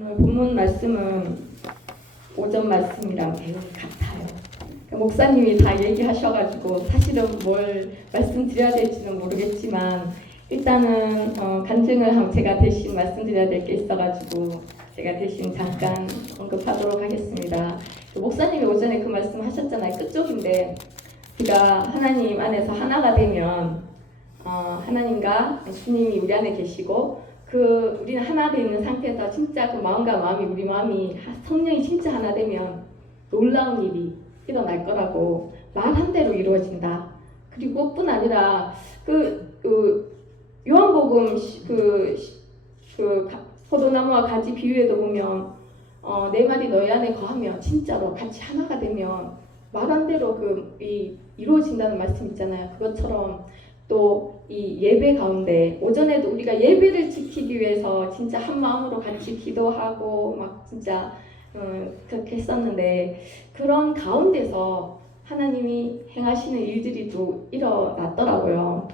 오늘 본문 말씀은 오전 말씀이랑 매우 같아요. 목사님이 다 얘기하셔가지고 사실은 뭘 말씀드려야 될지는 모르겠지만 일단은 간증을 제가 대신 말씀드려야 될 게 있어가지고 제가 대신 잠깐 언급하도록 하겠습니다. 목사님이 오전에 그 말씀 하셨잖아요. 끝쪽인데 우리가 하나님 안에서 하나가 되면 하나님과 주님이 우리 안에 계시고 우리는 하나 되어 있는 상태에서 진짜 그 마음과 마음이 우리 마음이 성령이 진짜 하나 되면 놀라운 일이 일어날 거라고 말한 대로 이루어진다. 그리고 뿐 아니라 요한복음 포도나무와 가지 비유에도 보면 내 말이 너희 안에 거하면 진짜로 같이 하나가 되면 말한 대로 이루어진다는 말씀 있잖아요. 그것처럼 또 이 예배 가운데 오전에도 우리가 예배를 지키기 위해서 진짜 한 마음으로 같이 기도하고 막 진짜 그렇게 했었는데 그런 가운데서 하나님이 행하시는 일들이 또 일어났더라고요.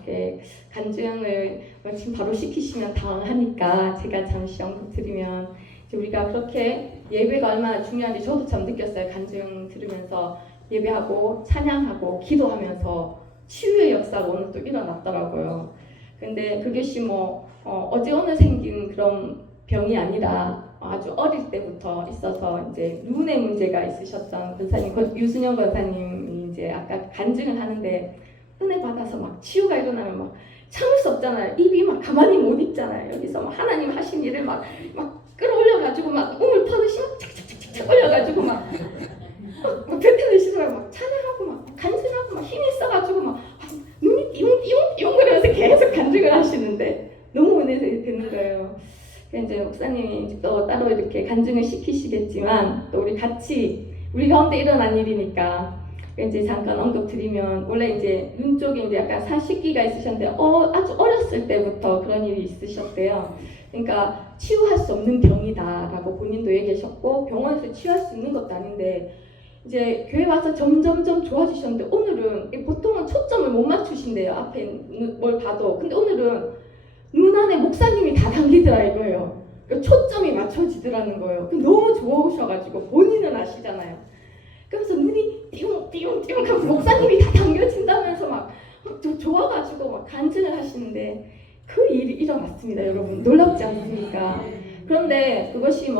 간증을 지금 바로 시키시면 당황하니까 제가 잠시 언급드리면 우리가 그렇게 예배가 얼마나 중요한지 저도 참 느꼈어요. 간증 들으면서 예배하고 찬양하고 기도하면서 치유의 역사가 오늘 또 일어났더라고요. 근데 그것이 어제 오늘 생긴 그런 병이 아니라 아주 어릴 때부터 있어서 이제 눈에 문제가 있으셨던 권사님, 유순영 권사님이 이제 아까 간증을 하는데 은혜 받아서 막 치유가 일어나면 막 참을 수 없잖아요. 입이 막 가만히 못 있잖아요. 여기서 막 하나님 하신 일을 막 끌어올려가지고 막 우물 터듯이 막 착착착착 올려가지고 막 뱉어내시더라고요. 막 찬양하고 막 간증하고 막 힘이 있어가지고 막 눈이 띠용띠용 그러면서 계속 간증을 하시는데 너무 은혜되는 거예요. 이제 목사님이 또 따로 이렇게 간증을 시키시겠지만 또 우리 가운데 일어난 일이니까 이제 잠깐 언급드리면 원래 이제 눈 쪽에 이제 약간 사식기가 있으셨는데 아주 어렸을 때부터 그런 일이 있으셨대요. 그러니까 치유할 수 없는 병이다라고 본인도 얘기하셨고 병원에서 치유할 수 있는 것도 아닌데 이제 교회 와서 점점점 좋아지셨는데 오늘은 보통은 초점을 못 맞추신대요. 앞에 뭘 봐도. 근데 오늘은 눈 안에 목사님이 다 담기더라 이거예요. 그러니까 초점이 맞춰지더라는 거예요. 너무 좋아오셔가지고 본인은 아시잖아요. 그래서 눈이 띠용띠용띠용 하고 목사님이 다 담겨진다면서 막 좋아가지고 막 간증을 하시는데 그 일이 일어났습니다. 여러분 놀랍지 않습니까? 그런데 그것이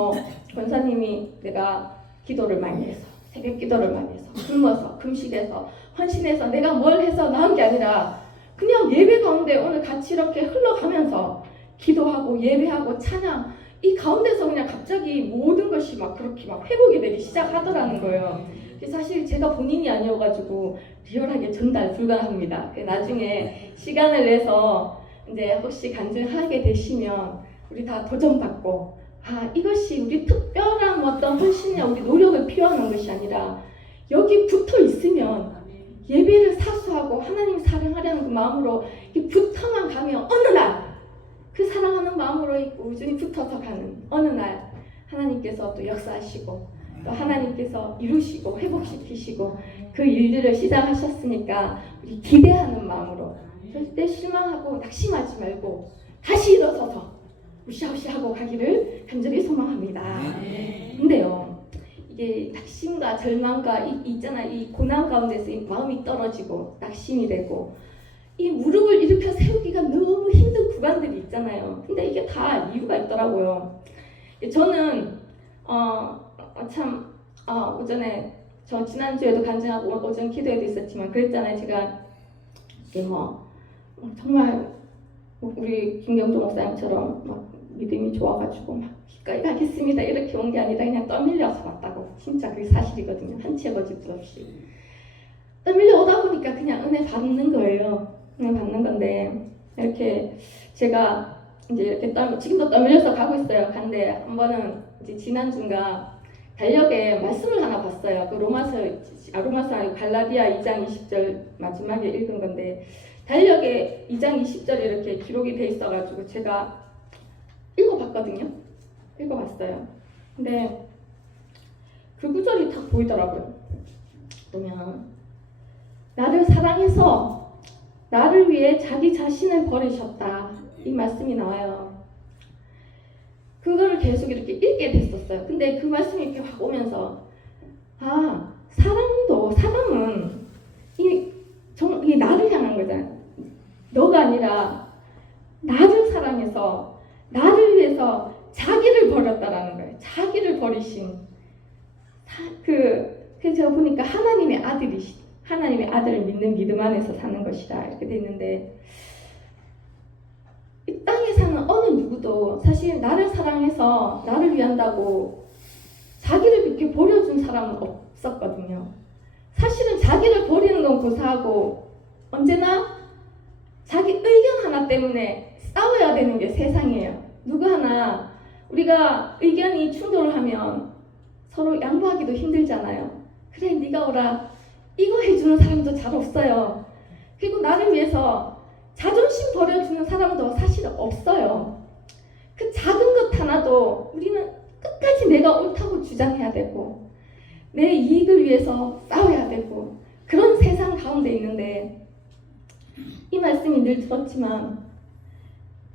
권사님이 내가 기도를 많이 해서 새벽 기도를 많이 해서 굶어서 금식해서 헌신해서 내가 뭘 해서 나은 게 아니라 그냥 예배 가운데 오늘 같이 이렇게 흘러가면서 기도하고 예배하고 찬양 이 가운데서 그냥 갑자기 모든 것이 막 그렇게 막 회복이 되기 시작하더라는 거예요. 사실 제가 본인이 아니어가지고 리얼하게 전달 불가합니다. 나중에 시간을 내서 이제 혹시 간증하게 되시면 우리 다 도전받고 이것이 우리 특별한 어떤 헌신이나 우리 노력을 필요하는 것이 아니라 여기 붙어 있으면 예배를 사수하고 하나님 사랑하려는 그 마음으로 붙어만 가면 어느 날 그 사랑하는 마음으로 우중이 붙어서 가는 어느 날 하나님께서 또 역사하시고 또 하나님께서 이루시고 회복시키시고 그 일들을 시작하셨으니까 우리 기대하는 마음으로 절대 실망하고 낙심하지 말고 다시 일어서서 우시아우시하고 가기를 간절히 소망합니다. 근데요 이게 낙심과 절망과 있잖아 이 고난 가운데서 이 마음이 떨어지고 낙심이 되고 이 무릎을 일으켜 세우기가 너무 힘든 구간들이 있잖아요. 근데 이게 다 이유가 있더라고요. 저는 오전에 저 지난주에도 간증하고 오전 기도에도 있었지만 그랬잖아요. 제가 이게 정말 우리 김경조 목사님처럼 막 믿음이 좋아가지고 막 기꺼이 가겠습니다 이렇게 온 게 아니라 그냥 떠밀려서 왔다고. 진짜 그게 사실이거든요. 한 채 거짓도 없이 떠밀려 오다 보니까 그냥 은혜 받는 거예요. 은혜 받는 건데 이렇게 제가 이제 이렇게 지금도 떠밀려서 가고 있어요. 근데 한 번은 이제 지난주인가 달력에 말씀을 하나 봤어요. 그 로마서 갈라디아 2장 20절 마지막에 읽은 건데 달력에 2장 20절에 이렇게 기록이 돼 있어가지고 제가 읽어봤거든요. 읽어봤어요. 근데 그 구절이 딱 보이더라고요. 보면 나를 사랑해서 나를 위해 자기 자신을 버리셨다 이 말씀이 나와요. 그거를 계속 이렇게 읽게 됐었어요. 근데 그 말씀이 이렇게 확 오면서 사람은 이 나를 향한 거잖아. 너가 아니라 나를 사랑해서 나를 위해서 자기를 버렸다라는 거예요. 자기를 버리신 그래서 제가 보니까 하나님의 아들을 믿는 믿음 안에서 사는 것이다 이렇게 됐는데, 이 땅에 사는 어느 누구도 사실 나를 사랑해서 나를 위한다고 자기를 이렇게 버려준 사람은 없었거든요. 사실은 자기를 버리는 건 고사하고 언제나 자기 의견 하나 때문에 싸워야 되는 게 세상이에요. 누구 하나 우리가 의견이 충돌하면 서로 양보하기도 힘들잖아요. 그래 네가 오라 이거 해주는 사람도 잘 없어요. 그리고 나를 위해서 자존심 버려주는 사람도 사실 없어요. 그 작은 것 하나도 우리는 끝까지 내가 옳다고 주장해야 되고 내 이익을 위해서 싸워야 되고 그런 세상 가운데 있는데, 이 말씀이 늘 들었지만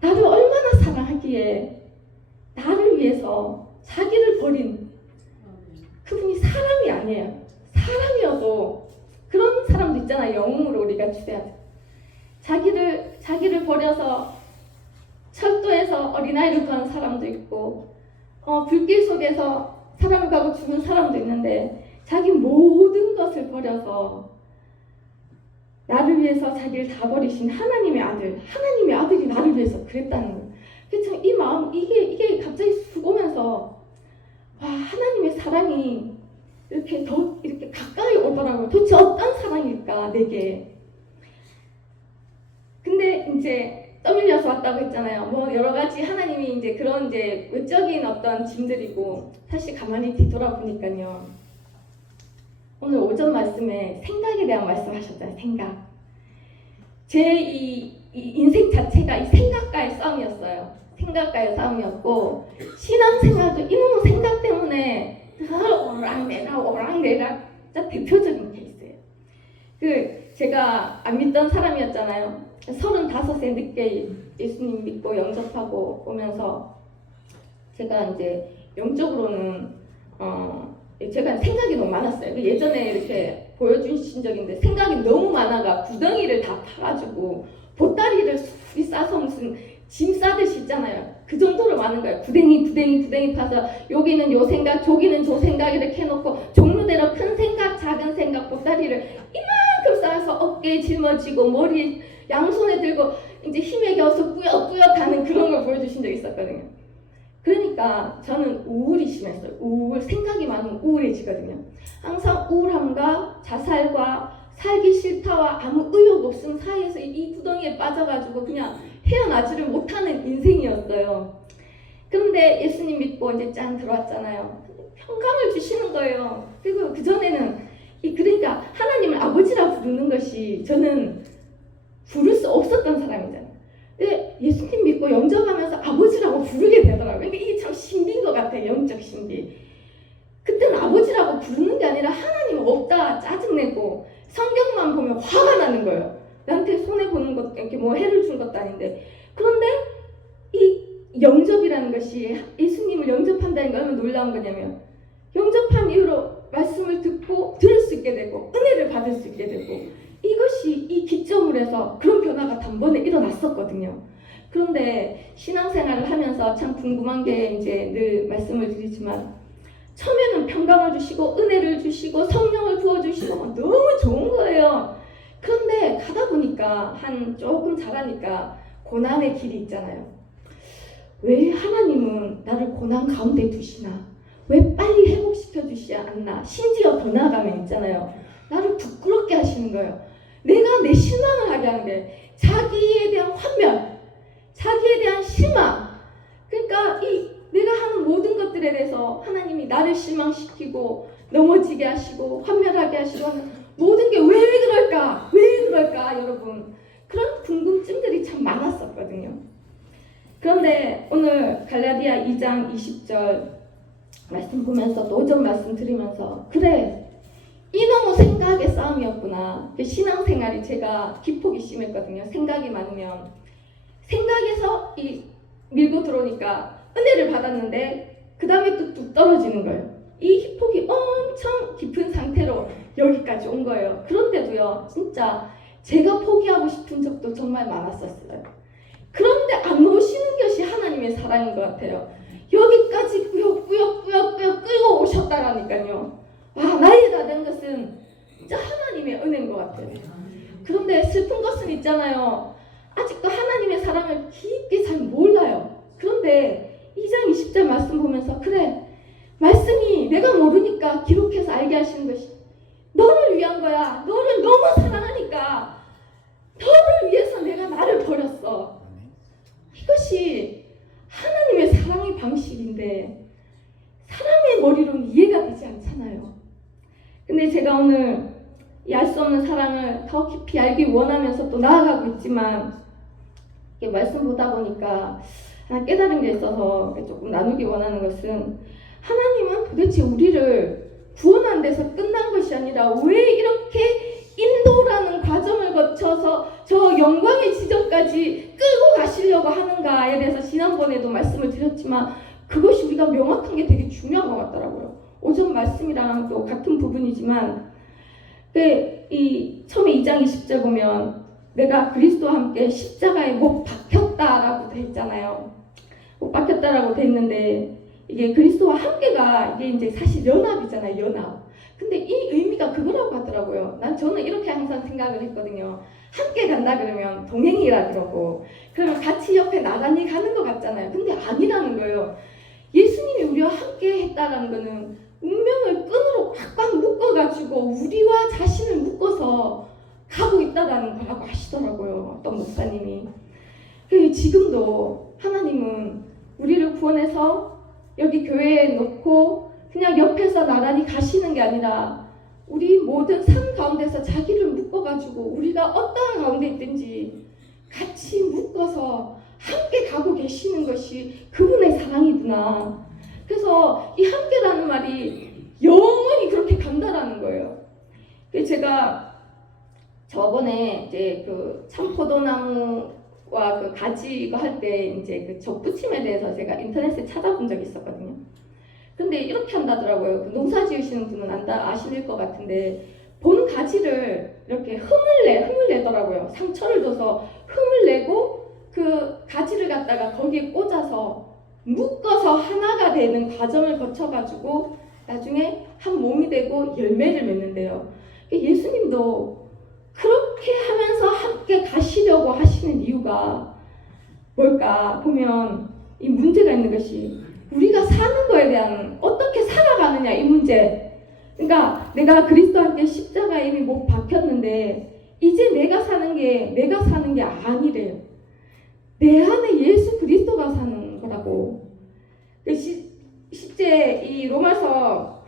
나를 얼마나 사랑하기에 나를 위해서 자기를 버린 그분이 사람이 아니에요. 사람이어도 그런 사람도 있잖아요. 영웅으로 우리가 추대하죠. 자기를 버려서 철도에서 어린아이를 구한 사람도 있고 불길 속에서 사람을 가고 죽은 사람도 있는데, 자기 모든 것을 버려서 나를 위해서 자기를 다 버리신 하나님의 아들이 나를 위해서 그랬다는 거예요. 그래서 이 마음 이게 갑자기 쑥 오면서 하나님의 사랑이 이렇게 가까이 오더라고요. 도대체 어떤 사랑일까 내게. 근데 이제 떠밀려서 왔다고 했잖아요. 뭐 여러 가지 하나님이 이제 그런 이제 외적인 어떤 짐들이고, 사실 가만히 뒤돌아보니까요. 오늘 오전 말씀에 생각에 대한 말씀하셨잖아요. 생각. 제 이 인생 자체가 이 생각과의 싸움이었어요. 생각과의 싸움이었고, 신앙생활도 이놈의 생각 때문에 오랑내라 진짜 대표적인 케이스예요. 제가 안 믿던 사람이었잖아요. 35세 늦게 예수님 믿고 영접하고 오면서 제가 이제 영적으로는 제가 생각이 너무 많았어요. 예전에 이렇게 보여주신 적인데, 생각이 너무 많아가 구덩이를 다 파가지고 보따리를 수리 싸서 무슨 짐 싸듯이 있잖아요. 그 정도로 많은 거예요. 구덩이 파서 여기는 요 생각, 저기는 저 생각 이렇게 해놓고 종류대로 큰 생각, 작은 생각 보따리를 이만큼 쌓아서 어깨에 짊어지고 머리에 양손에 들고 이제 힘에 겨워서 꾸역꾸역 가는 그런 걸 보여주신 적이 있었거든요. 그러니까 저는 우울이 심했어요. 생각이 많으면 우울해지거든요. 항상 우울함과 자살과 살기 싫다와 아무 의욕 없음 사이에서 이 구덩이에 빠져가지고 그냥 헤어나지를 못하는 인생이었어요. 그런데 예수님 믿고 이제 짠 들어왔잖아요. 평강을 주시는 거예요. 그리고 그전에는 그러니까 하나님을 아버지라 부르는 것이 저는 부를 수 없었던 사람이잖아요. 근데 예수님 믿고 영접하면서 아버지라고 부르게 되더라고요. 그러니까 이게 참 신비인 것 같아요. 영적 신비. 그때는 아버지라고 부르는 게 아니라 하나님 없다 짜증내고 성경만 보면 화가 나는 거예요. 나한테 손해보는 것도 이렇게 뭐 해를 준 것도 아닌데. 그런데 이 영접이라는 것이, 예수님을 영접한다는 게 얼마나 놀라운 거냐면, 영접한 이후로 말씀을 듣고 들을 수 있게 되고 은혜를 받을 수 있게 되고, 이것이 이 기점으로 해서 그런 변화가 단번에 일어났었거든요. 그런데 신앙생활을 하면서 참 궁금한 게, 이제 늘 말씀을 드리지만, 처음에는 평강을 주시고 은혜를 주시고 성령을 부어주시고 너무 좋은 거예요. 그런데 가다 보니까 조금 자라니까 고난의 길이 있잖아요. 왜 하나님은 나를 고난 가운데 두시나? 왜 빨리 회복시켜 주시지 않나? 심지어 더 나아가면 있잖아요. 나를 부끄럽게 하시는 거예요. 내가 내 신앙을 하게 하는 게 자기에 대한 환멸, 자기에 대한 실망. 그러니까 내가 하는 모든 것들에 대해서 하나님이 나를 실망시키고 넘어지게 하시고 환멸하게 하시고 하는 모든 게 왜 그럴까 여러분, 그런 궁금증들이 참 많았었거든요. 그런데 오늘 갈라디아 2장 20절 말씀 보면서, 오전 말씀 들으면서, 그래 이놈의 생각의 싸움이었구나. 신앙생활이 제가 기폭이 심했거든요. 생각이 많으면 생각에서 밀고 들어오니까 은혜를 받았는데 그 다음에 또 뚝 떨어지는 거예요. 이 희폭이 엄청 깊은 상태로 여기까지 온 거예요. 그런데도요, 진짜 제가 포기하고 싶은 적도 정말 많았었어요. 그런데 안 놓으시는 것이 하나님의 사랑인 것 같아요. 여기까지 꾸역꾸역 끌고 오셨다라니까요. 와, 나이가 다 된 것은 진짜 하나님의 은혜인 것 같아요. 그런데 슬픈 것은 있잖아요. 아직도 하나님의 사랑을 깊게 잘 몰라요. 그런데 2장 20절 말씀 보면서 그래, 말씀이 내가 모르니까 기록해서 알게 하시는 것이 너를 위한 거야. 너를 너무 사랑하니까 너를 위해서 내가 나를 버렸어. 이것이 하나님의 사랑의 방식인데 사람의 머리로는 이해가 되지 않잖아요. 근데 제가 오늘 이 알 수 없는 사랑을 더 깊이 알기 원하면서 또 나아가고 있지만 이게 말씀 보다 보니까 하나 깨달은 게 있어서 조금 나누기 원하는 것은 하나님은 도대체 우리를 구원한 데서 끝난 것이 아니라 왜 이렇게 인도라는 과정을 거쳐서 저 영광의 지점까지 끌고 가시려고 하는가에 대해서 지난번에도 말씀을 드렸지만 그것이 우리가 명확한 게 되게 중요한 것 같더라고요. 오전 말씀이랑 또 같은 부분이지만 이 처음에 2장 20절 보면 내가 그리스도와 함께 십자가에 못 박혔다라고 돼 있잖아요. 못 박혔다라고 돼 있는데 이게 그리스도와 함께가 이게 이제 사실 연합이잖아요. 연합. 근데 이 의미가 그거라고 하더라고요. 저는 이렇게 항상 생각을 했거든요. 함께 간다 그러면 동행이라 그러고 그러면 같이 옆에 나란히 가는 것 같잖아요. 근데 아니라는 거예요. 예수님이 우리와 함께 했다라는 거는 운명을 끈으로 꽉꽉 묶어가지고 우리와 자신을 묶어서 가고 있다라는 거라고 하시더라고요. 어떤 목사님이. 지금도 하나님은 우리를 구원해서 여기 교회에 놓고 그냥 옆에서 나란히 가시는 게 아니라 우리 모든 삶 가운데서 자기를 묶어가지고 우리가 어떠한 가운데 있든지 같이 묶어서 함께 가고 계시는 것이 그분의 사랑이구나. 그래서 이 함께라는 말이 영원히 그렇게 간다라는 거예요. 제가 저번에 이제 그 참포도나무와 그 가지 이거 할 때 이제 그 접붙임에 대해서 제가 인터넷에 찾아본 적이 있었거든요. 근데 이렇게 한다더라고요. 그 농사 지으시는 분은 아실 것 같은데 본 가지를 이렇게 흠을 내더라고요. 상처를 줘서 흠을 내고 그 가지를 갖다가 거기에 꽂아서 묶어서 하나가 되는 과정을 거쳐가지고 나중에 한 몸이 되고 열매를 맺는데요. 예수님도 그렇게 하면서 함께 가시려고 하시는 이유가 뭘까 보면 이 문제가 있는 것이 우리가 사는 거에 대한 어떻게 살아가느냐 이 문제. 그러니까 내가 그리스도와 함께 십자가에 이미 못 박혔는데 이제 내가 사는 게 아니래요. 내 안에 예수 그리스도가 사는 거라고. 실제 이 로마서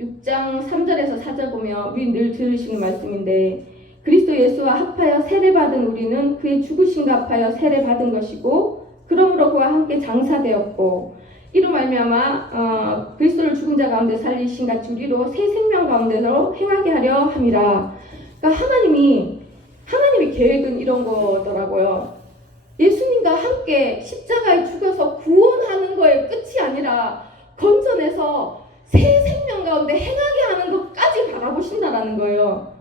6장 3절에서 4절 보면 우리 늘 들으시는 말씀인데 그리스도 예수와 합하여 세례받은 우리는 그의 죽으심과 합하여 세례받은 것이고 그러므로 그와 함께 장사되었고 이로 말미암아 그리스도를 죽은 자 가운데 살리신 같이 우리로 새 생명 가운데서 행하게 하려 함이라. 그러니까 하나님의 계획은 이런 거더라고요. 예수님과 함께 십자가에 죽어서 구원하는 거에 끝이 아니라 건져내서 새 생명 가운데 행하게 하는 것까지 바라보신다라는 거예요.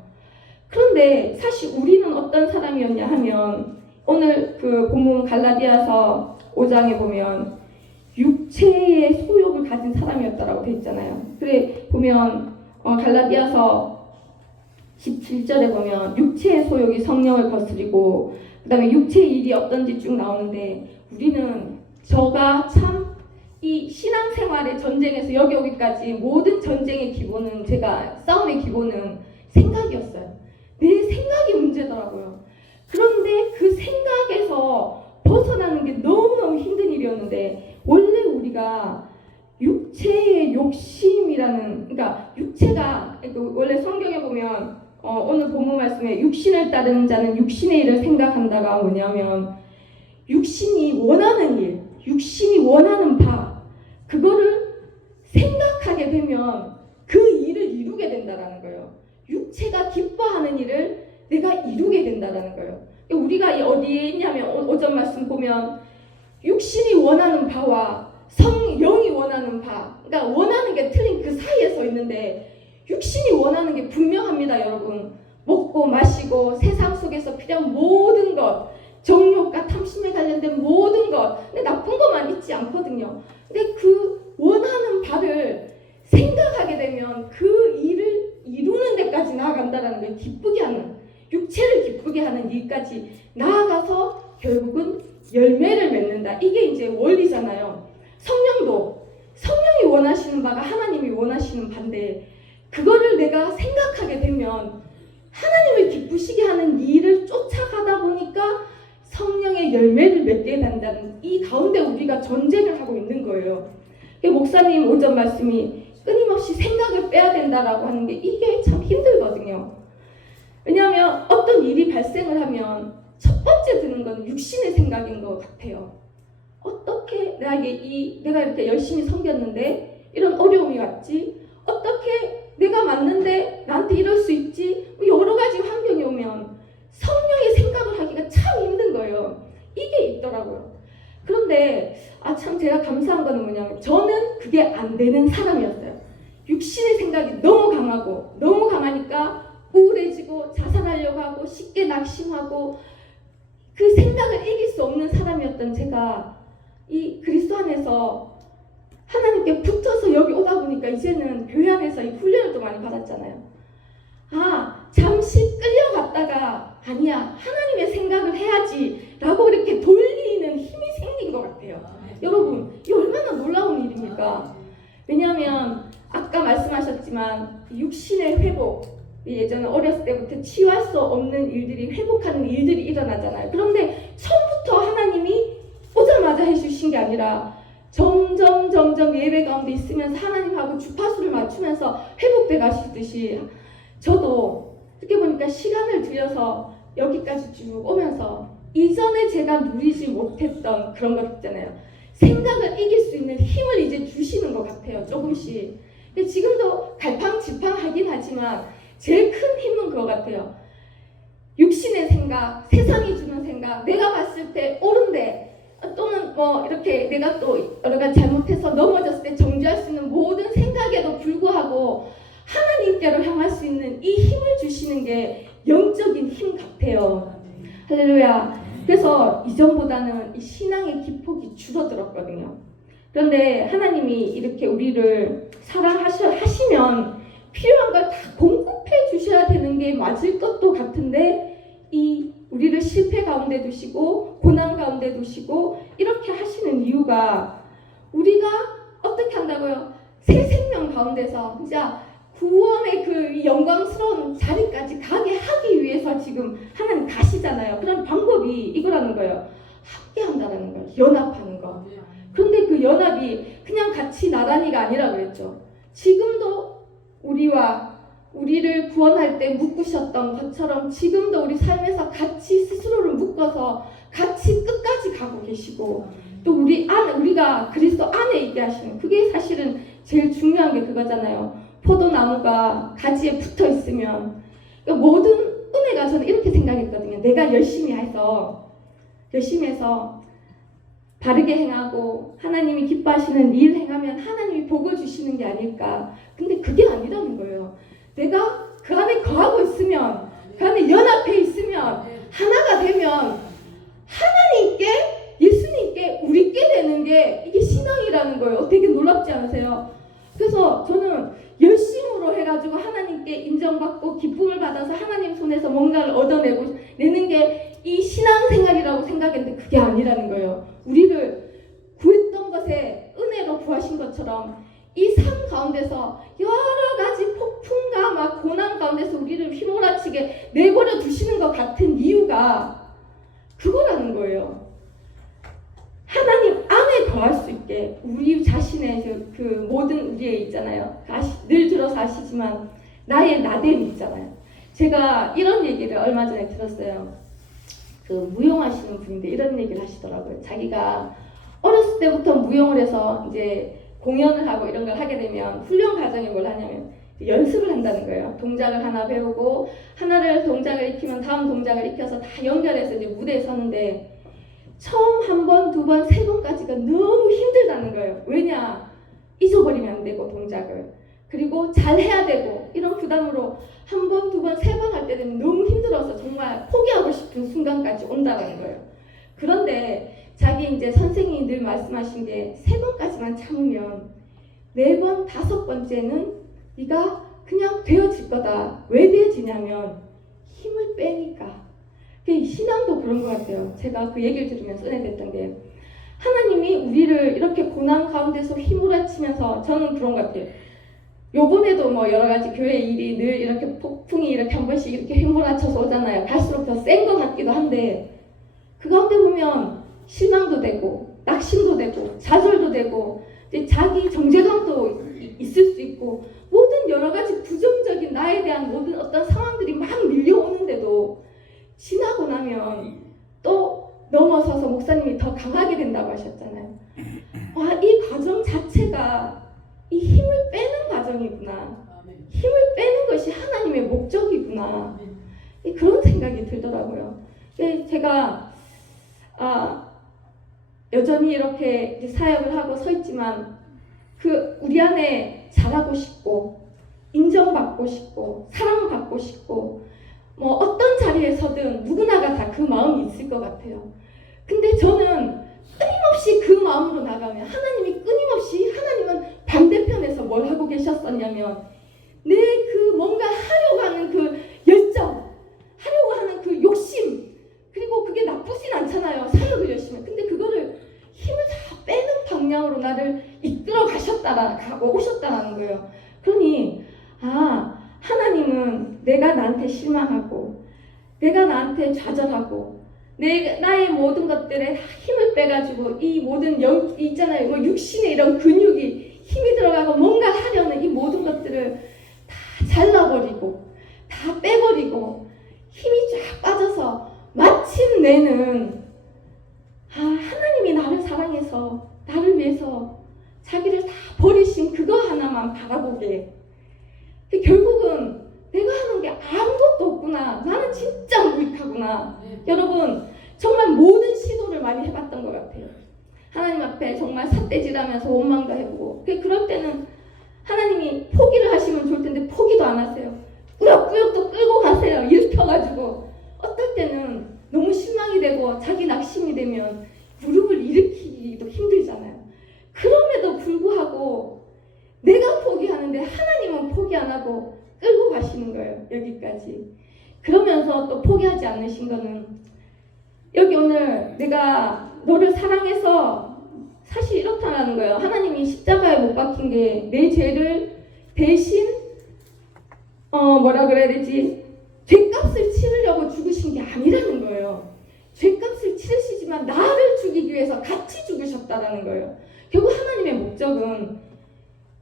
그런데 사실 우리는 어떤 사람이었냐 하면 오늘 그 본문 갈라디아서 5장에 보면 육체의 소욕을 가진 사람이었다라고 돼 있잖아요. 그래 보면 갈라디아서 17절에 보면 육체의 소욕이 성령을 거스리고 그 다음에 육체의 일이 어떤지 쭉 나오는데 우리는 저가 참 이 신앙생활의 전쟁에서 여기까지 모든 전쟁의 기본은 싸움의 기본은 생각이었어요. 내 생각이 문제더라고요. 그런데 그 생각에서 벗어나는 게 너무너무 힘든 일이었는데 원래 우리가 육체의 욕심이라는 그러니까 육체가 원래 성경에 보면 오늘 본문 말씀에 육신을 따르는 자는 육신의 일을 생각한다가 뭐냐면 육신이 원하는 일, 육신이 원하는 바 그거를 생각하게 되면 그 일을 이루게 된다라는 거예요. 육체가 기뻐하는 일을 내가 이루게 된다라는 거예요. 우리가 어디에 있냐면 오전 말씀 보면 육신이 원하는 바와 성령이 원하는 바, 그러니까 원하는 게 틀린 그 사이에 서 있는데 육신이 원하는 게 분명합니다, 여러분. 먹고 마시고 세상 속에서 필요한 모든 것, 정욕과 탐심에 관련된 모든 것, 근데 나쁜 것만 있지 않거든요. 근데 그 원하는 바를 생각하게 되면 그 일을 이루는 데까지 나아간다는 걸 기쁘게 하는, 육체를 기쁘게 하는 일까지 나아가서 결국은 열매를 맺는다. 이게 이제 원리잖아요. 성령도 성령이 원하시는 바가 하나님이 원하시는 바인데 그거를 내가 생각하게 되면 하나님을 기쁘시게 하는 일을 쫓아가다 보니까 성령의 열매를 맺게 된다는 이 가운데 우리가 전쟁을 하고 있는 거예요. 목사님 오전 말씀이 끊임없이 생각을 빼야 된다라고 하는 게 이게 참 힘들거든요. 왜냐하면 어떤 일이 발생을 하면 첫 번째 드는 건 육신의 생각인 것 같아요. 어떻게 내가 이렇게 열심히 섬겼는데 이런 어려움이 왔지? 어떻게 내가 맞는데 나한테 이럴 수 있지? 여러 가지 환경이 오면 성령의 생각을 하기가 참 힘든 거예요. 이게 있더라고요. 그런데 참 제가 감사한 거는 뭐냐면 저는 그게 안 되는 사람이었어요. 육신의 생각이 너무 강하고 너무 강하니까 우울해지고 자살하려고 하고 쉽게 낙심하고 그 생각을 이길 수 없는 사람이었던 제가 이 그리스도 안에서 하나님께 붙어서 여기 오다 보니까 이제는 교회 안에서 이 훈련을 또 많이 받았잖아요. 잠시 끌려갔다가 아니야, 하나님의 생각을 해야지 라고 이렇게 돌리는 힘이 생긴 것 같아요. 여러분, 이 얼마나 놀라운 일입니까? 왜냐하면 아까 말씀하셨지만 육신의 회복, 예전에 어렸을 때부터 치유할 수 없는 일들이 회복하는 일들이 일어나잖아요. 그런데 처음부터 하나님이 오자마자 해주신 게 아니라 점점 예배 가운데 있으면서 하나님하고 주파수를 맞추면서 회복돼 가시듯이 저도 어떻게 보니까 시간을 들여서 여기까지 쭉 오면서 이전에 제가 누리지 못했던 그런 것 있잖아요. 생각을 이길 수 있는 힘을 이제 주시는 것 같아요. 조금씩. 근데 지금도 갈팡질팡하긴 하지만 제일 큰 힘은 그거 같아요. 육신의 생각, 세상이 주는 생각, 내가 봤을 때 옳은데 또는 뭐 이렇게 내가 또 여러 가지 잘못해서 넘어졌을 때 정죄할 수 있는 모든 생각에도 불구하고 하나님께로 향할 수 있는 이 힘을 주시는 게 영적인 힘 같아요. 할렐루야. 그래서 이전보다는 이 신앙의 기폭이 줄어들었거든요. 그런데 하나님이 이렇게 우리를 사랑하시면 필요한 걸 다 공급해 주셔야 되는 게 맞을 것도 같은데 이 우리를 실패 가운데 두시고 고난 가운데 두시고 이렇게 하시는 이유가 우리가 어떻게 한다고요? 새 생명 가운데서 진짜 구원의 그 영광스러운 자리까지 가게 하기 위해서 지금 하나님 가시잖아요. 그런 방법이 이거라는 거예요. 함께 한다라는 거예요. 연합하는 거. 그런데 그 연합이 그냥 같이 나란히가 아니라 그랬죠. 지금도 우리를 구원할 때 묶으셨던 것처럼 지금도 우리 삶에서 같이 스스로를 묶어서 같이 끝까지 가고 계시고 또 우리가 그리스도 안에 있게 하시는 그게 사실은 제일 중요한 게 그거잖아요. 포도나무가 가지에 붙어 있으면 그러니까 모든 은혜가 저는 이렇게 생각했거든요. 내가 열심히 해서 바르게 행하고 하나님이 기뻐하시는 일 행하면 하나님이 복을 주시는 게 아닐까. 근데 그게 아니라는 거예요. 내가 그 안에 거하고 있으면 그 안에 연합해 있으면 하나가 되면 하나님께 예수님께 우리께 되는 게 이게 신앙이라는 거예요. 되게 놀랍지 않으세요? 그래서 저는 열심으로 해가지고 하나님께 인정받고 기쁨을 받아서 하나님 손에서 뭔가를 얻어내는 게 이 신앙생활이라고 생각했는데 그게 아니라는 거예요. 우리를 구했던 것에 은혜로 구하신 것처럼 이 삶 가운데서 여러 가지 폭풍과 막 고난 가운데서 우리를 휘몰아치게 내버려 두시는 것 같은 이유가 그거라는 거예요. 하나님 안에 거할 수 있게 우리 자신의 그 모든 우리에 있잖아요. 늘 들어서 아시지만 나의 나됨이 있잖아요. 제가 이런 얘기를 얼마 전에 들었어요. 그 무용하시는 분인데 이런 얘기를 하시더라고요. 자기가 어렸을 때부터 무용을 해서 이제 공연을 하고 이런 걸 하게 되면 훈련 과정이 뭘 하냐면 연습을 한다는 거예요. 동작을 하나 배우고 동작을 익히면 다음 동작을 익혀서 다 연결해서 이제 무대에 서는데 처음 한 번, 두 번, 세 번까지가 너무 거예요. 왜냐? 잊어버리면 안 되고 동작을. 그리고 잘 해야 되고 이런 부담으로 한 번, 두 번, 세 번 할 때 되면 너무 힘들어서 정말 포기하고 싶은 순간까지 온다는 거예요. 그런데 자기 이제 선생님이 늘 말씀하신 게 세 번까지만 참으면 네 번, 다섯 번째는 네가 그냥 되어질 거다. 왜 되어지냐면 힘을 빼니까. 신앙도 그런 것 같아요. 제가 그 얘기를 들으면서 은혜됐던 게 하나님이 우리를 이렇게 고난 가운데서 휘몰아치면서 저는 그런 것 같아요. 요번에도 뭐 여러 가지 교회 일이 늘 이렇게 폭풍이 이렇게 한 번씩 이렇게 휘몰아쳐서 오잖아요. 갈수록 더 센 것 같기도 한데 그 가운데 보면 실망도 되고 낙심도 되고 좌절도 되고 자기 정죄감도 있을 수 있고 모든 여러 가지 부정적인 나에 대한 모든 어떤 상황들이 막 밀려오는데도 지나고 나면 또 넘어서서 목사님이 더 강하게 된다고 하셨잖아요. 와, 이 과정 자체가 이 힘을 빼는 과정이구나. 힘을 빼는 것이 하나님의 목적이구나. 그런 생각이 들더라고요. 제가 여전히 이렇게 사역을 하고 서 있지만 우리 안에 잘하고 싶고 인정받고 싶고 사랑받고 싶고 뭐 어떤 자리에서든 누구나가 다 그 마음이 있을 것 같아요. 근데 저는 끊임없이 그 마음으로 나가면 하나님은 반대편에서 뭘 하고 계셨었냐면 내 그 뭔가 하려고 하는 그 열정, 하려고 하는 그 욕심, 그리고 그게 나쁘진 않잖아요. 사역을 열심히. 근데 그거를 힘을 다 빼는 방향으로 나를 이끌어 오셨다라는 거예요. 그러니 하나님은 내가 나한테 실망하고 내가 나한테 좌절하고 나의 모든 것들에 힘을 빼가지고 이 모든 있잖아요. 뭐 육신의 이런 근육이 힘이 들어가고 뭔가 하려는 이 모든 것들을 다 잘라버리고 다 빼버리고 힘이 쫙 빠져서 마침내는 하나님이 나를 사랑해서 나를 위해서 자기를 다 버리신 그거 하나만 바라보게. 결국은 내가 하는 게 아무것도 없구나. 나는 진짜 무익하구나. 여러분 정말 모든 시도를 많이 해봤던 것 같아요. 하나님 앞에 정말 삿대질하면서 원망도 해보고 그럴 때는 하나님이 포기를 하시면 좋을 텐데 포기도 안 하세요. 꾸역꾸역 또 끌고 가세요. 일으켜가지고. 어떨 때는 너무 실망이 되고 자기 낙심이 되면 무릎을 일으키기도 힘들잖아요. 그럼에도 불구하고 내가 포기하는데 하나님은 포기 안 하고 끌고 가시는 거예요. 여기까지. 그러면서 또 포기하지 않으신 거는 여기 오늘 내가 너를 사랑해서 사실 이렇다라는 거예요. 하나님이 십자가에 못 박힌 게 내 죄를 대신 뭐라 그래야 되지? 죄값을 치르려고 죽으신 게 아니라는 거예요. 죄값을 치르시지만 나를 죽이기 위해서 같이 죽으셨다라는 거예요. 결국 하나님의 목적은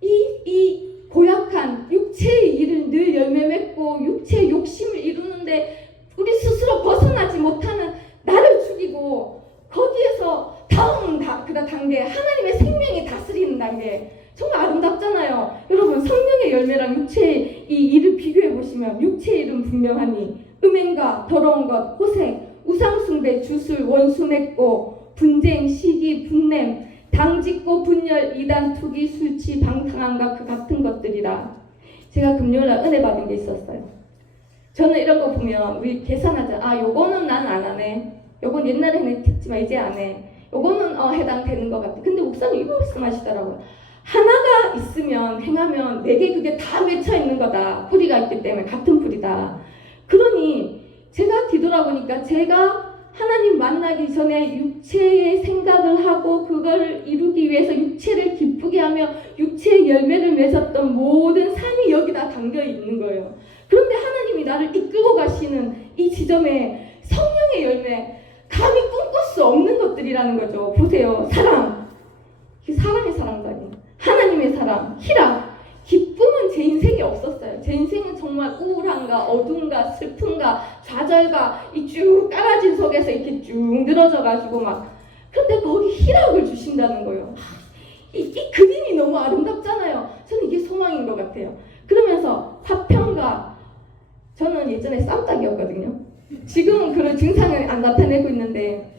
이 고약한 육체의 일을 늘 열매 맺고 육체의 욕심을 이루는데 우리 스스로 벗어나지 못하는 나를 죽이고 거기에서 다음 단계 하나님의 생명이 다스리는 단계 정말 아름답잖아요. 여러분 성령의 열매랑 육체의 이 일을 비교해 보시면 육체의 일은 분명하니 음행과 더러운 것, 호색, 우상숭배, 주술, 원수 맺고 분쟁, 시기, 분냄, 당짓고 분열, 이단, 투기, 술취, 방탕함과 그 같은 것들이라. 제가 금요일날 은혜 받은 게 있었어요. 저는 이런 거 보면 우리 계산하자. 요거는 난 안 하네. 요건 옛날에 했지만 이제 안 해. 요거는 해당되는 것 같아. 근데 목사님 이거 말씀하시더라고요. 하나가 있으면 행하면 내게 그게 다 맺혀 있는 거다. 뿌리가 있기 때문에 같은 뿌리다. 그러니 제가 뒤돌아보니까 제가 하나님 만나기 전에 육체의 생각을 하고 그걸 이루기 위해서 육체를 기쁘게 하며 육체의 열매를 맺었던 모든 삶이 여기다 담겨 있는 거예요. 그런데 하나님이 나를 이끌고 가시는 이 지점에 성령의 열매, 감히 꿈꿀 수 없는 것들이라는 거죠. 보세요. 사랑. 사랑의 사랑도 아니에요. 하나님의 사랑, 희락. 기쁨은 제 인생에 없었어요. 제 인생은 정말 우울함과 어둠과 슬픔과 좌절과 이 쭉 깔아진 속에서 이렇게 쭉 늘어져가지고 막. 근데 거기 희락을 주신다는 거예요. 이 그림이 너무 아름답잖아요. 저는 이게 소망인 것 같아요. 그러면서 화평과 저는 예전에 쌈딱이었거든요. 지금은 그런 증상을 안 나타내고 있는데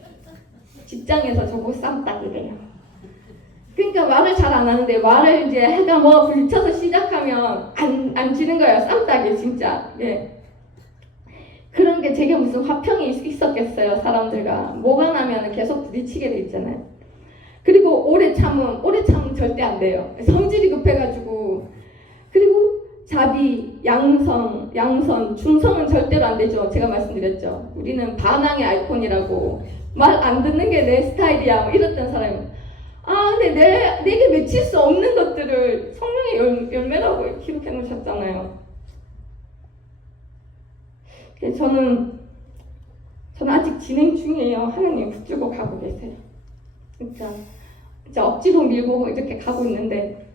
직장에서 저보고 쌈딱이래요. 그러니까 그러니까 말을 잘 안 하는데 말을 이제 해가 뭐 부딪혀서 시작하면 안 지는 거예요. 쌈딱이 진짜. 예. 그런 게 제게 무슨 화평이 있었겠어요. 사람들과 뭐가 나면 계속 부딪히게 돼 있잖아요. 그리고 오래 참으면 절대 안 돼요. 성질이 급해가지고. 그리고 자비, 양선, 중성은 절대로 안 되죠. 제가 말씀드렸죠. 우리는 반항의 아이콘이라고. 말 안 듣는 게 내 스타일이야. 뭐 이랬던 사람이. 근데 내게 맺힐 수 없는 것들을 성령의 열매라고 기록해 놓으셨잖아요. 저는 아직 진행 중이에요. 하나님 붙들고 가고 계세요. 진짜 억지로 밀고 이렇게 가고 있는데,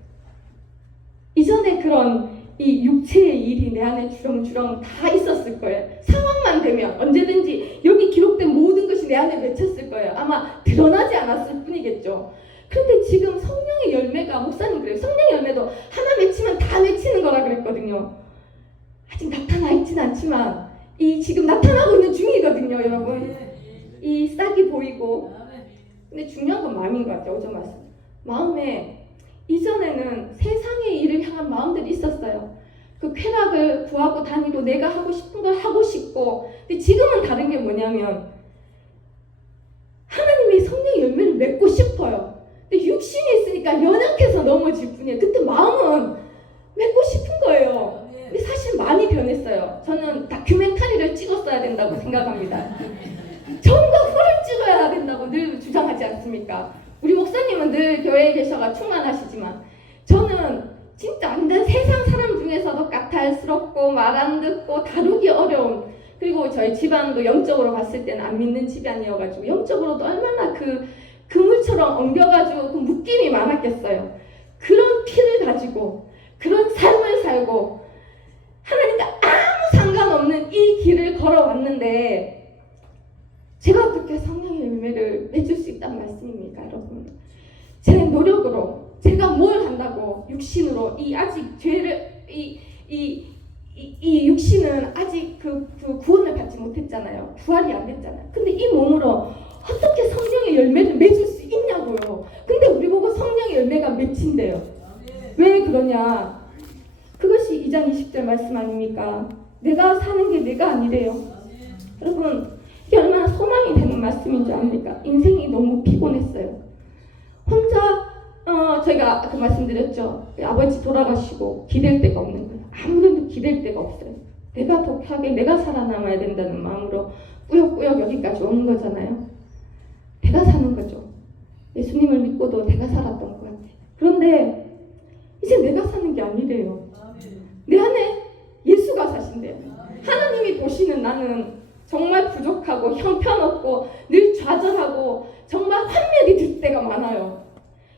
이전에 그런 이 육체의 일이 내 안에 주렁주렁 다 있었을 거예요. 상황만 되면 언제든지 여기 기록된 모든 것이 내 안에 맺혔을 거예요. 아마 드러나지 않았을 뿐이겠죠. 그런데 지금 성령의 열매가, 목사님 그래요. 성령의 열매도 하나 맺히면 다 맺히는 거라 그랬거든요. 아직 나타나 있진 않지만 이 지금 나타나고 있는 중이거든요, 여러분. 이 싹이 보이고. 근데 중요한 건 마음인 것 같아요. 오전 말씀. 마음에 이전에는 세상의 일을 향한 마음들이 있었어요. 그 쾌락을 구하고 다니고 내가 하고 싶은 걸 하고 싶고. 근데 지금은 다른 게 뭐냐면 하나님의 성령의 열매를 맺고 싶어요. 근데 육신이 있으니까 연약해서 넘어질 뿐이에요. 그때 마음은 맺고 싶은 거예요. 근데 사실 많이 변했어요. 저는 다큐멘터리를 찍었어야 된다고 생각합니다. 전과 후를 찍어야 된다고 늘 주장하지 않습니까? 우리 목사님은 늘 교회에 계셔가 충만하시지만 저는 진짜 완전 세상 사람 중에서도 까탈스럽고 말 안 듣고 다루기 어려운, 그리고 저희 집안도 영적으로 봤을 때는 안 믿는 집안이어가지고 영적으로도 얼마나 그 그물처럼 엉겨가지고 그 묶임이 많았겠어요. 그런 피를 가지고 그런 삶을 살고 하나님과 아무 상관없는 이 길을 걸어왔는데 제가 어떻게 성령의 열매를 맺을 수 있다는 말씀입니까, 여러분? 제 노력으로 제가 뭘 한다고 육신으로 이 아직 죄를 이 육신은 아직 그 구원을 받지 못했잖아요. 부활이 안 됐잖아요. 근데 이 몸으로 어떻게 성령의 열매를 맺을 수 있냐고요. 근데 우리 보고 성령의 열매가 맺힌대요. 왜 그러냐? 그것이 2장 20절 말씀 아닙니까? 내가 사는 게 내가 아니래요. 여러분, 이게 얼마나 소망이 되는 말씀인 줄 압니까? 인생이 너무 피곤했어요. 혼자 저희가 그 말씀드렸죠. 아버지 돌아가시고 기댈 데가 없는 거예요. 아무데도 기댈 데가 없어요. 내가 독하게 내가 살아남아야 된다는 마음으로 꾸역꾸역 여기까지 오는 거잖아요. 내가 사는 거죠. 예수님을 믿고도 내가 살았던 것 같아요. 그런데 이제 내가 사는 게 아니래요. 내 안에 예수가 사신대요. 하나님이 보시는 나는 정말 부족하고 형편없고 늘 좌절하고 정말 환멸이 들 때가 많아요.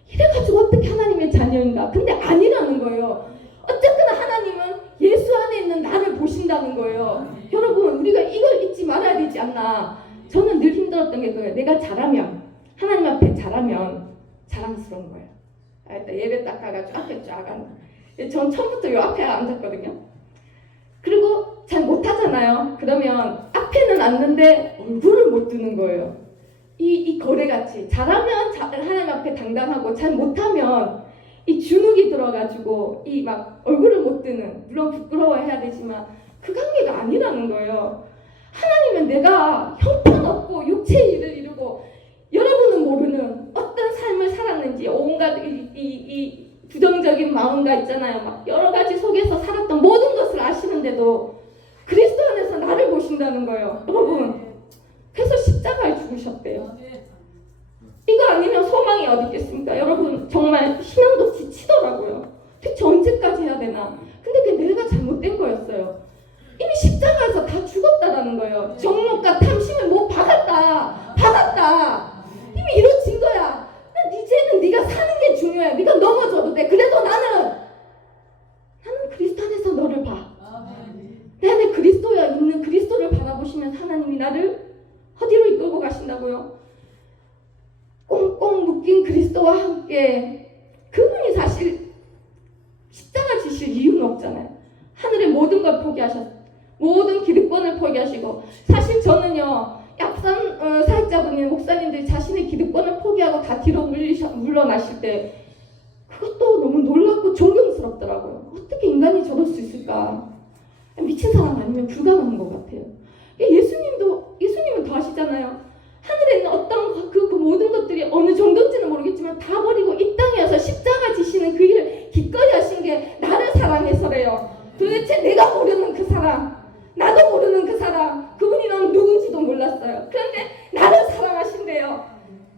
이래가지고 어떻게 하나님의 자녀인가? 근데 아니라는 거예요. 어쨌거나 하나님은 예수 안에 있는 나를 보신다는 거예요. 여러분, 우리가 이걸 잊지 말아야 되지 않나? 저는 늘 힘들었던 게 그거예요. 내가 잘하면, 하나님 앞에 잘하면 자랑스러운 거예요. 일단 예배 딱 가가지고 앞에 쫙 앉아. 전 처음부터 요 앞에 앉았거든요. 그리고 잘 못하잖아요. 그러면 앞에는 앉는데 얼굴을 못 드는 거예요. 이 거래같이 잘하면 하나님 앞에 당당하고 잘 못하면 이 주눅이 들어가지고 이 막 얼굴을 못 드는, 물론 부끄러워해야 되지만 그 관계가 아니라는 거예요. 하나님은 내가 형편없고 육체의 일을 이루고 여러분은 모르는 어떤 삶을 살았는지 온갖 이 부정적인 마음과 있잖아요. 막 여러 가지 속에서 살았던 모든 것을 아시는데도 그리스도 안에서 나를 보신다는 거예요. 여러분, 그래서 십자가에 죽으셨대요. 이거 아니면 소망이 어디 있겠습니까? 여러분, 정말 신앙도 지치더라고요. 대체 언제까지 해야 되나? 근데 그게 내가 잘못된 거였어요. 이미 십자가에서 다 죽었다라는 거예요. 정욕과 탐심을 못 받았다. 이미 이루어진 거야. 이제는 네가 사는 게 중요해. 네가 넘어져도 돼. 그래도 나는 그리스도 안에서 너를 봐. 내 안에 그리스도가 있는 그리스도를 바라보시면 하나님이 나를 어디로 이끌고 가신다고요? 꽁꽁 묶인 그리스도와 함께. 그분이 사실 십자가 지실 이유는 없잖아요. 하늘의 모든 걸 모든 기득권을 포기하시고. 사실 저는요, 약산 사역자분이 목사님들이 자신의 기득권을 포기하고 다 뒤로 물러나실 때 그것도 너무 놀랍고 존경스럽더라고요. 어떻게 인간이 저럴 수 있을까? 미친 사람 아니면 불가능한 것 같아요. 예수님은 더 아시잖아요. 하늘에 있는 어떤 그 모든 것들이 어느 정도인지는 모르겠지만 다 버리고 이 땅에 와서 십자가 지시는 그 일을 기꺼이 하신 게 나를 사랑해서래요. 도대체 내가 모르는 그 사람, 나도 모르는 그 사람, 그분이 난 누군지도 몰랐어요. 그런데 나를 사랑하신대요.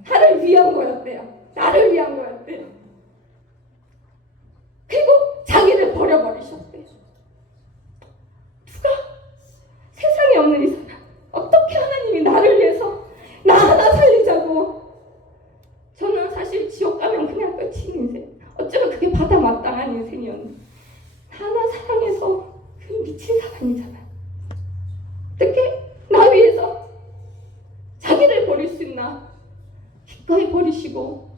나를 위한 거였대요. 나를 위한 거였대요. 그리고 자기를 버려버리셨대요. 누가? 세상에 없는 이 사람, 어떻게 하나님이 나를 위해서 나 하나 살리자고. 저는 사실 지옥 가면 그냥 끝인 인생, 어쩌면 그게 받아 마땅한 인생이었는데 하나 사랑해서 그 미친 사람이잖아요. 어떻게 나 위해서 자기를 버릴 수 있나? 기꺼이 버리시고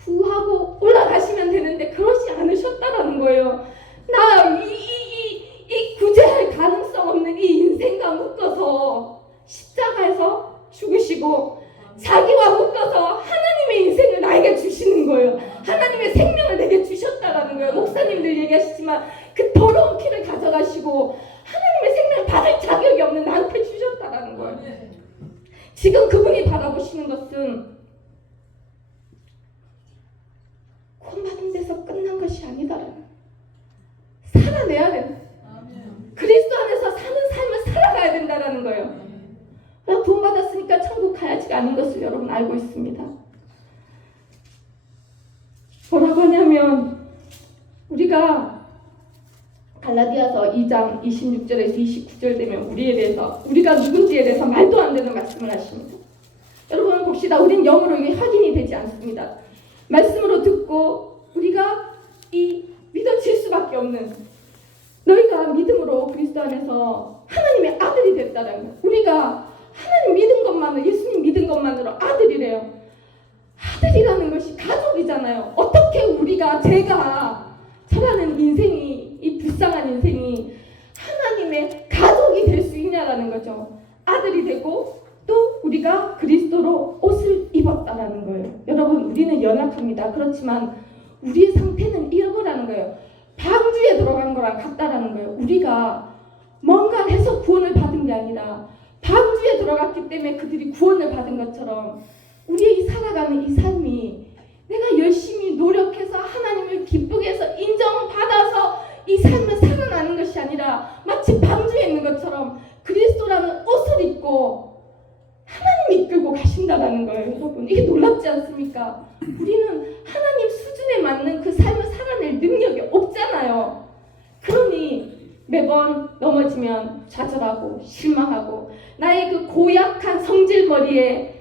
구하고 올라가시면 되는데 그러지 않으셨다라는 거예요. 나 이 구제할 가능성 없는 이 인생과 묶어서 십자가에서 죽으시고 자기와 묶어서 하나님의 인생을 나에게 주시는 거예요. 하나님의 생명을 내게 주셨다라는 거예요. 목사님들 얘기하시지만 그 더러운 피를 가져가시고 하나님의 생명을 받을 자격이 없는 나한테 주셨다라는 거예요. 지금 그분이 바라보시는 것은 구원받은 데서 끝난 것이 아니다라는 거예요. 살아내야 된다. 그리스도 안에서 사는 삶을 살아가야 된다라는 거예요. 나 구원받았으니까 천국 가야지가 아닌 것을 여러분 알고 있습니다. 뭐라고 하냐면 우리가 갈라디아서 2장 26절에서 29절 되면 우리가 누군지에 대해서 말도 안 되는 말씀을 하십니다. 여러분 봅시다. 우린 영으로 이게 확인이 되지 않습니다. 말씀으로 듣고 우리가 믿어질 수밖에 없는, 너희가 믿음으로 그리스도 안에서 하나님의 아들이 됐다는 거예요. 우리가 하나님 믿은 것만으로, 예수님 믿은 것만으로 아들이래요. 아들이라는 것이 가족이잖아요. 어떻게 제가 저라는 인생이, 이 불쌍한 인생이 하나님의 가족이 될 수 있냐라는 거죠. 아들이 되고 또 우리가 그리스도로 옷을 입었다라는 거예요. 여러분 우리는 연약합니다. 그렇지만 우리의 상태는 이거라는 거예요. 방주에 들어간 거랑 같다라는 거예요. 우리가 뭔가 해서 구원을 받은 게 아니라 방주에 들어갔기 때문에 그들이 구원을 받은 것처럼 우리의 이 살아가는 이 삶이 내가 열심히 노력해서 하나님을 기쁘게 해서 인정받아서 이 삶을 살아나는 것이 아니라 마치 방주에 있는 것처럼 그리스도라는 옷을 입고 하나님이 이끌고 가신다라는 거예요. 여러분 이게 놀랍지 않습니까? 우리는 하나님 수준에 맞는 그 삶을 살아낼 능력이 없잖아요. 그러니 매번 넘어지면 좌절하고 실망하고 나의 그 고약한 성질머리에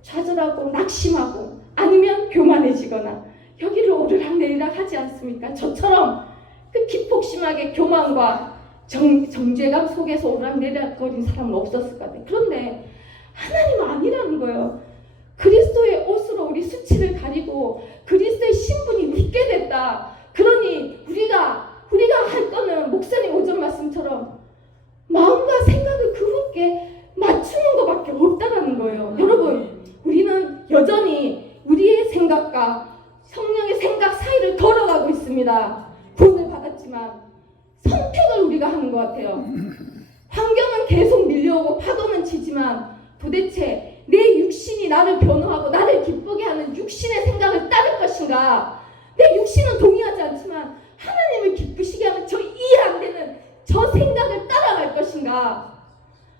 좌절하고 낙심하고 아니면 교만해지거나 여기를 오르락내리락 하지 않습니까? 저처럼 그 기폭심하게 교만과 정죄감 속에서 오르락내리락거린 사람은 없었을 것 같아요. 그런데 하나님은 아니라는 거예요. 그리스도의 옷으로 우리 수치를 가리고 그리스도의 신분이 믿게 됐다. 그러니 우리가 할 거는 목사님 오전 말씀처럼 마음과 생각을 그분께 맞추는 것밖에 없다라는 거예요. 여러분 우리는 여전히 우리의 생각과 성령의 생각 사이를 걸어가고 있습니다. 구원을 받았지만 선택을 우리가 하는 것 같아요. 환경은 계속 밀려오고 파도는 치지만 도대체 내 육신이 나를 변호하고 나를 기쁘게 하는 육신의 생각을 따를 것인가, 내 육신은 동의하지 않지만 하나님을 기쁘시게 하는 저 이해 안 되는 저 생각을 따라갈 것인가.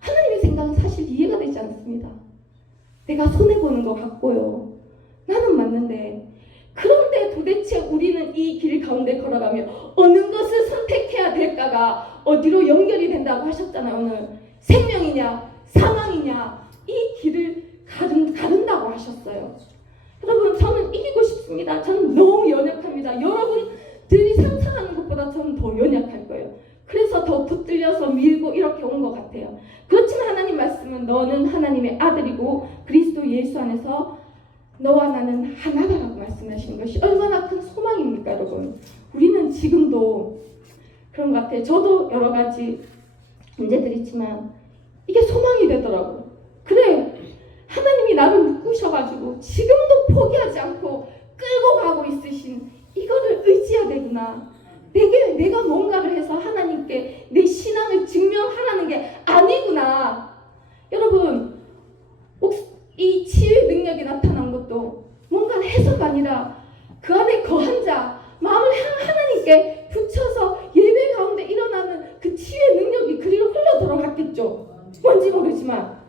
하나님의 생각은 사실 이해가 되지 않습니다. 내가 손해보는 것 같고요. 나는 맞는데, 그런데 도대체 우리는 이 길 가운데 걸어가며 어느 것을 선택해야 될까가 어디로 연결이 된다고 하셨잖아요. 오늘 생명이냐 사망이냐 이 길을 가른다고 하셨어요. 여러분 저는 이기고 싶습니다. 저는 너무 연약합니다. 여러분들이 상상하는 것보다 저는 더 연약할 거예요. 그래서 더 붙들려서 밀고 이렇게 온 것 같아요. 그렇지만 하나님 말씀은 너는 하나님의 아들이고 그리스도 예수 안에서 너와 나는 하나다라고 말씀하시는 것이 얼마나 큰 소망입니까 여러분. 우리는 지금도 그런 것 같아요. 저도 여러 가지 문제들이 있지만 이게 소망이 되더라고요. 그래 하나님이 나를 묶으셔가지고 지금도 포기하지 않고 끌고 가고 있으신 이거를 아니구나. 내가 뭔가를 해서 하나님께 내 신앙을 증명하라는 게 아니구나. 여러분, 이 치유의 능력이 나타난 것도 뭔가 해서가 아니라 그 안에 거한 자, 마음을 하나님께 붙여서 예배 가운데 일어나는 그 치유의 능력이 그리로 흘러 들어갔겠죠. 뭔지 모르지만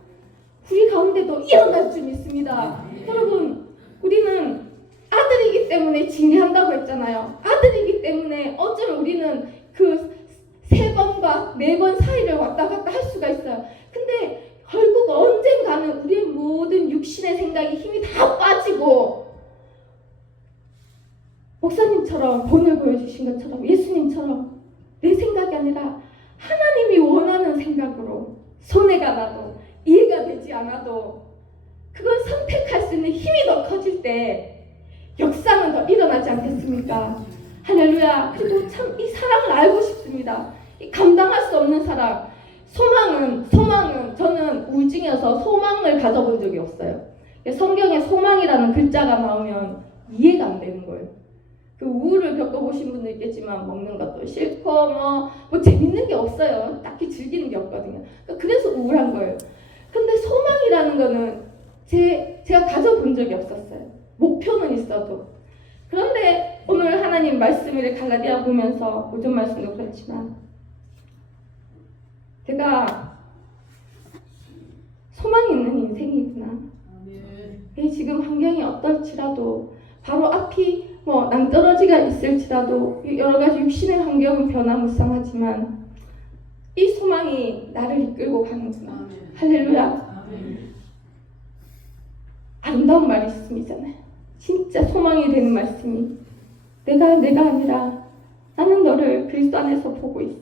우리 가운데도 일어날 줄 믿습니다. 여러분, 우리는 아들이기 때문에 진리한다고 했잖아요. 아들이기 때문에 어쩌면 우리는 그 3번과 4번 사이를 왔다 갔다 할 수가 있어요. 근데 결국 언젠가는 우리의 모든 육신의 생각이 힘이 다 빠지고 목사님처럼 본을 보여주신 것처럼 예수님처럼 내 생각이 아니라 하나님이 원하는 생각으로 손해가 나도 이해가 되지 않아도 그걸 선택할 수 있는 힘이 더 커질 때 역사는 더 일어나지 않겠습니까? 할렐루야. 그리고 참 이 사랑을 알고 싶습니다. 이 감당할 수 없는 사랑. 소망은 저는 우울증이어서 소망을 가져본 적이 없어요. 성경에 소망이라는 글자가 나오면 이해가 안 되는 거예요. 그 우울을 겪어보신 분도 있겠지만 먹는 것도 싫고 뭐 재밌는 게 없어요. 딱히 즐기는 게 없거든요. 그래서 우울한 거예요. 근데 소망이라는 거는 제가 가져본 적이 없었어요. 목표는 있어도. 그런데 오늘 하나님 말씀을 갈라디아 보면서 오전 말씀도 그렇지만 제가 소망이 있는 인생이구나. 지금 환경이 어떨지라도 바로 앞이 낭떠러지가 있을지라도 여러 가지 육신의 환경은 변화무쌍하지만 이 소망이 나를 이끌고 가는구나. 할렐루야. 아름다운 말씀이잖아요. 진짜 소망이 되는 말씀이 내가 아니라 나는 너를 그리스도 안에서 보고 있어.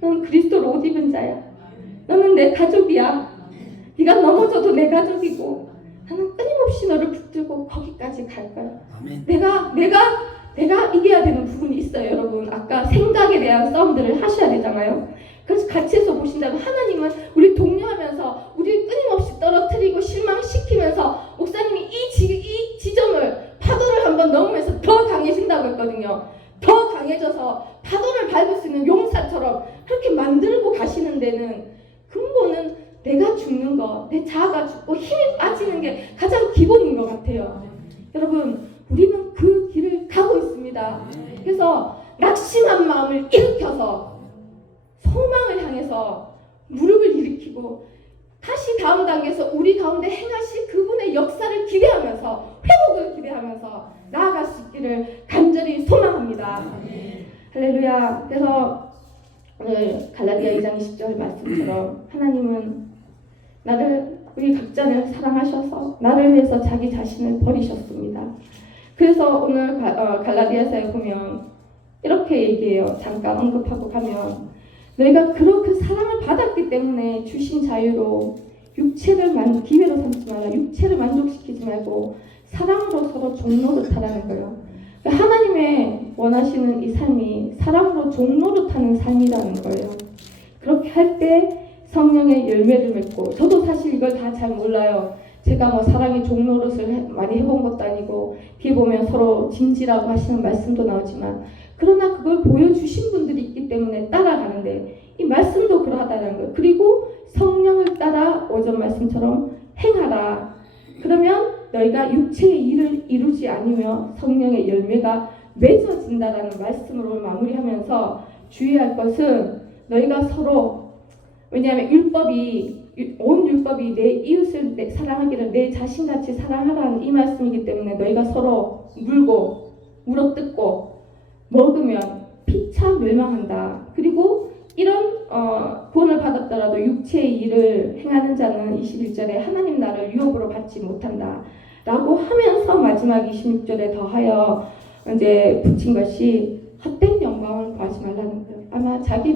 너는 그리스도로 옷 입은 자야. 너는 내 가족이야. 네가 넘어져도 내 가족이고 나는 끊임없이 너를 붙들고 거기까지 갈 거야. 내가 이겨야 되는 부분이 있어요, 여러분. 아까 생각에 대한 싸움들을 하셔야 되잖아요. 그래서 같이 해서 보신다면 하나님은 우리 독려하면서 우리를 끊임없이 떨어뜨리고 실망시키면서 목사님이 이 지점을 파도를 한번 넘으면서 더 강해진다고 했거든요. 더 강해져서 파도를 밟을 수 있는 용사처럼 그렇게 만들고 가시는 데는 근본은 내가 죽는 거, 내 자아가 죽고 힘이 빠지는 게 가장 기본인 것 같아요. 여러분, 우리는 그 길을 가고 있습니다. 그래서 낙심한 마음을 일으켜서 소망을 향해서 무릎을 일으키고 다시 다음 단계에서 우리 가운데 행하실 그분의 역사를 기대하면서 회복을 기대하면서 나아갈 수 있기를 간절히 소망합니다. 할렐루야. 그래서 오늘 갈라디아 2장 20절 말씀처럼 하나님은 우리 각자를 사랑하셔서 나를 위해서 자기 자신을 버리셨습니다. 그래서 오늘 갈라디아서에 보면 이렇게 얘기해요. 잠깐 언급하고 가면 너희가 그렇게 사랑을 받았기 때문에 주신 자유로 기회로 삼지 말라. 육체를 만족시키지 말고 사랑으로 서로 종노릇하라는 거예요. 하나님의 원하시는 이 삶이 사랑으로 종노릇하는 삶이라는 거예요. 그렇게 할 때 성령의 열매를 맺고, 저도 사실 이걸 다 잘 몰라요. 제가 사랑의 종노릇을 많이 해본 것도 아니고 뒤에 보면 서로 진지라고 하시는 말씀도 나오지만 그러나 그걸 보여주신 분들이 있기 때문에 따라가는데 이 말씀도 그러하다는 거예요. 그리고 성령을 따라 오전 말씀처럼 행하라. 그러면 너희가 육체의 일을 이루지 않으며 성령의 열매가 맺어진다라는 말씀으로 마무리하면서 주의할 것은 너희가 서로, 왜냐하면 온 율법이 내 이웃을 사랑하기를 내 자신같이 사랑하라는 이 말씀이기 때문에 너희가 서로 물어뜯고 먹으면 피차 멸망한다. 그리고 이런 구원을 받았더라도 육체의 일을 행하는 자는 21절에 하나님 나라를 유업으로 받지 못한다 라고 하면서 마지막 26절에 더하여 이제 붙인 것이 헛된 영광을 구하지 말라는 거예요. 아마 자기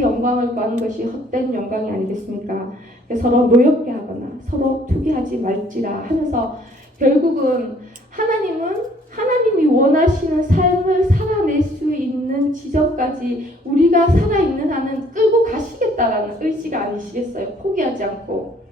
영광을 구하는 것이 헛된 영광이 아니겠습니까? 서로 노엽게 하거나 서로 투기하지 말지라 하면서 결국은 하나님이 원하시는 삶을 살아낼 수 있는 지점까지 우리가 살아있는 한은 끌고 가시겠다라는 의지가 아니시겠어요? 포기하지 않고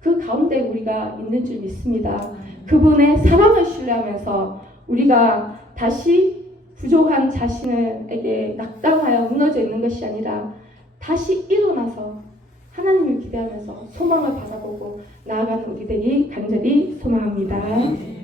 그 가운데 우리가 있는 줄 믿습니다. 그분의 사랑을 신뢰하면서 우리가 다시 부족한 자신에게 낙담하여 무너져 있는 것이 아니라 다시 일어나서 하나님을 기대하면서 소망을 바라보고 나아가는 우리들이 간절히 소망합니다.